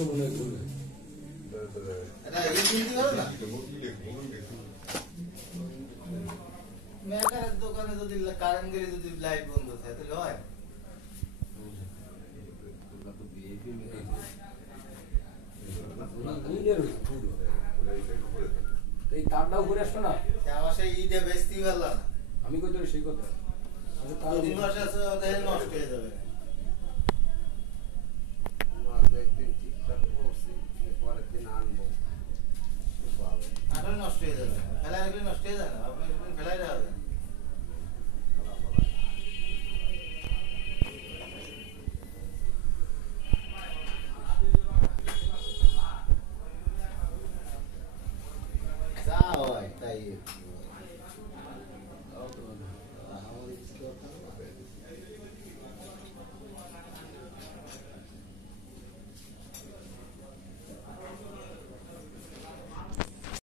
মনে করে এটা এই চিন্তা করো না মেকারের দোকানে যদি কারেন্ট গেলে যদি লাইট বন্ধ থাকে তাহলে হয় এই তারটাও ঘুরে আসবে না আমার সেই ইটে বেচতেই পারলাম আমি কই তোর সেই কথা দুদিন মাসে আছে তাহলে নষ্ট হয়ে যাবে একদিন ঠিকঠাক করছি পরের দিন আনবো আঠারো নষ্ট হয়ে যাবে খেলা নষ্ট হয়ে যায় না